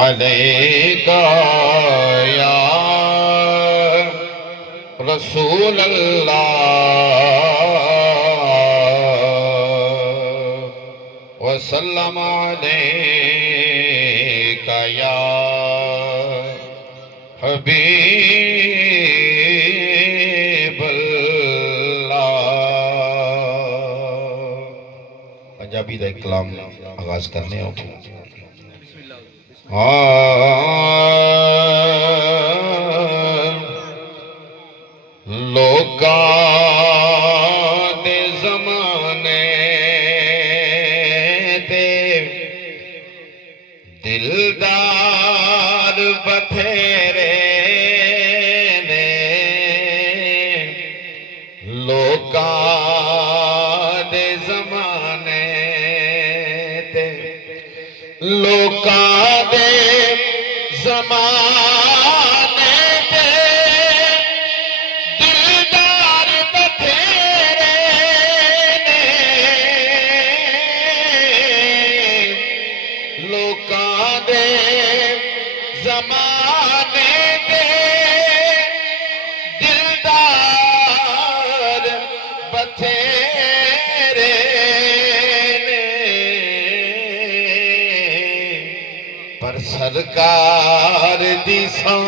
अलैका या रसूल अल्लाह वसल्लम अलैका या हबीब अल्लाह। पंजाबी का एक कलाम आगाज करने हो। लोकां दे ज़माने ते दिलदार बथेरे ने, लोकां दे ज़माने ते लोकां दे ज़माने ते दिलदार बथेरे ने, लोकां दे ज़माने ते दिलदार बथेरे ने, पर सरकार दी सौ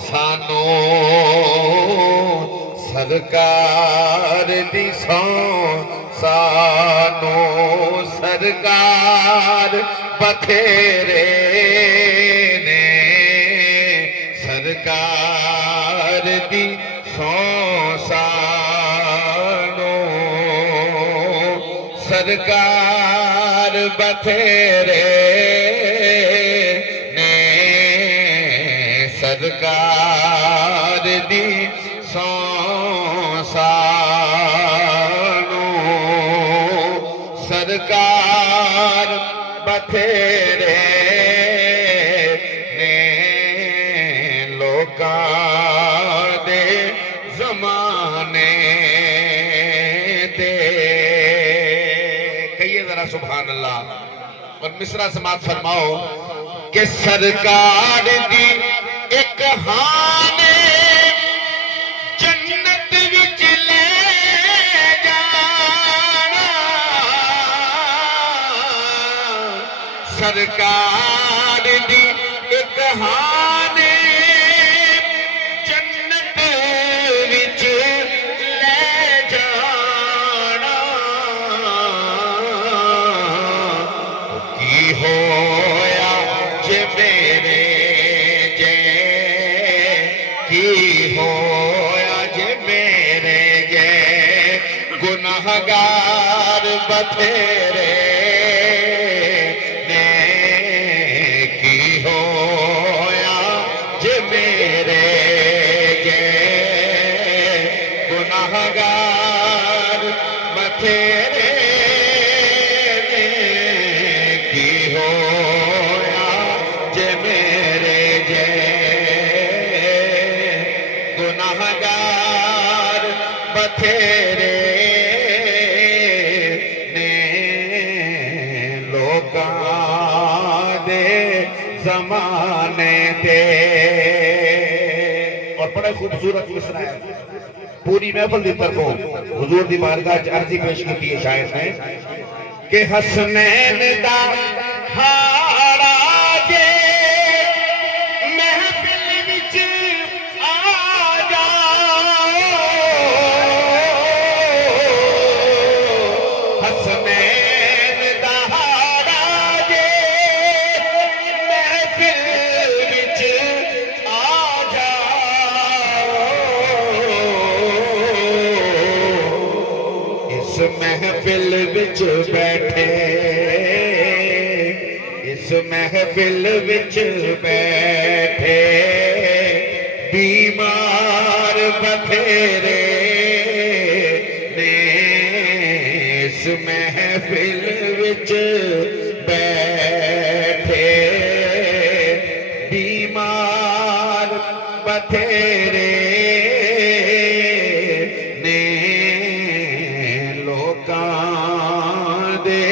सानू, सरकार दी सौ सानू, सरकार बथेरे ने, सरकार दी सौ सानू, सरकार बथेरे सरकार दी सौ सानू, सरकार बथेरे ने, लोकां दे ज़माने ते। कहिए जरा सुभान अल्लाह और मिसरा समात फरमाओ कि सरकार दी एक हाने जन्नत विच ले जाना, सरकार दी एक हाने जन्नत विच ले जाना। की होया जे मेरे की होया जे मेरे जे गुनाहगार बथेरे ने, की होया जे मेरे जे गुनाहगार बथेरे ने, की होया जे मेरे जे गुनाहगार बथेरे ने, लोकां दे ज़माने ते। और बड़ा खूबसूरत मिसरा है। पूरी महफिल की तरफों हुजूर दी बारगाह च अर्जी पेश की है शायद है कि हसनैन दा हाड़ा जे महफिल विच आ जाओ, हसनैन दा हाड़ा जे महफिल विच आ जाओ, इस महफिल विच बैठे, इस महफिल विच बैठे बीमार बथेरे ने, इस महफिल विच बैठे बीमार बथेरे ने, लोकां दे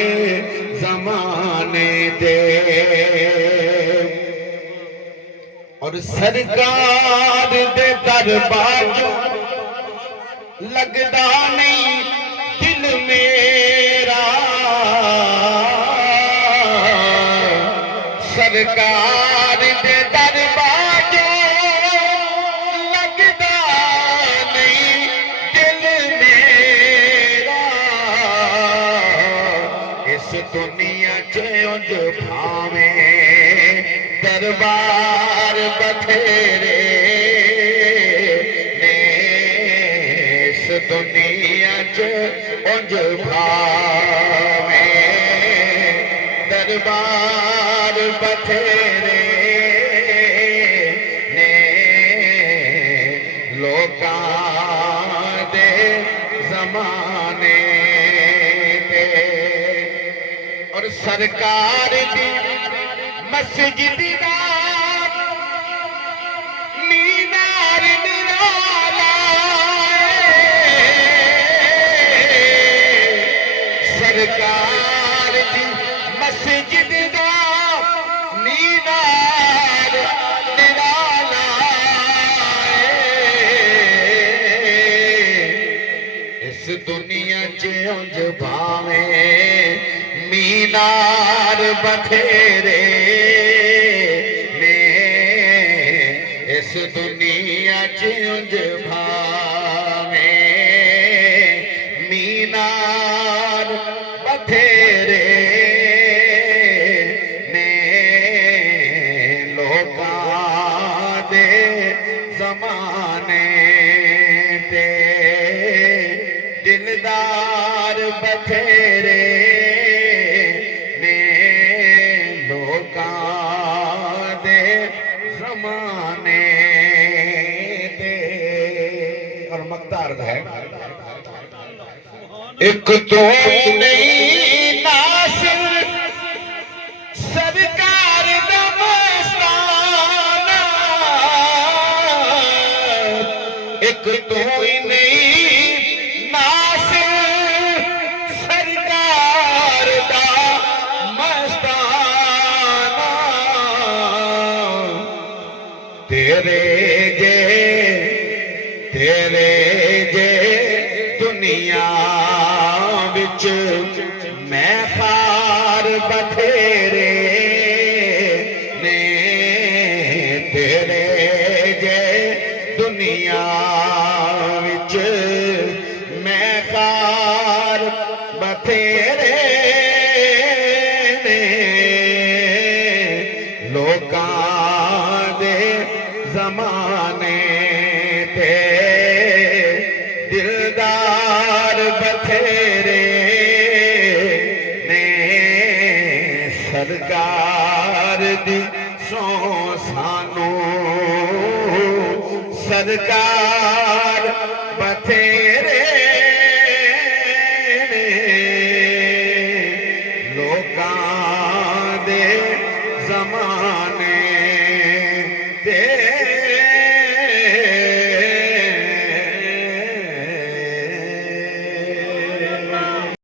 ज़माने ते। और सरकार दे दरबार लगदा नहीं दिल मेरा, सरकार दे दरबार लगदा नहीं दिल मेरा। इस दुनिया च उंज भावें दरबार बथेरे ने, इस दुनिया च उंज भावें दरबार बथेरे ने, लोकां दे ज़माने ते। और सरकार दी मस्जिद दा मीनार निराला, सरकार दी मस्जिद दा मीनार निराला। इस दुनिया च उंज भावें मीनार बथेरे ने, इस दुनिया च उंज भावें मीनार बथेरे ने, लोकां दे ज़माने ते दिलदार बथेरे ने, लोकां दे ज़माने ते। और मक्तार है एक तो नहीं नासिर सरकार दा मस्ताना, एक तो ही नहीं नासिर सरकार दा मस्ताना। तेरे जे दुनिया विच मैं खार बथेरे ने, तेरे जे दुनिया विच मैं खार बथेरे ने, लोकां दे ज़माने ते दिलदार बथेरे ने, सरकार दी सो सानू सरकार बथेरे ने, लोकां दे ज़माने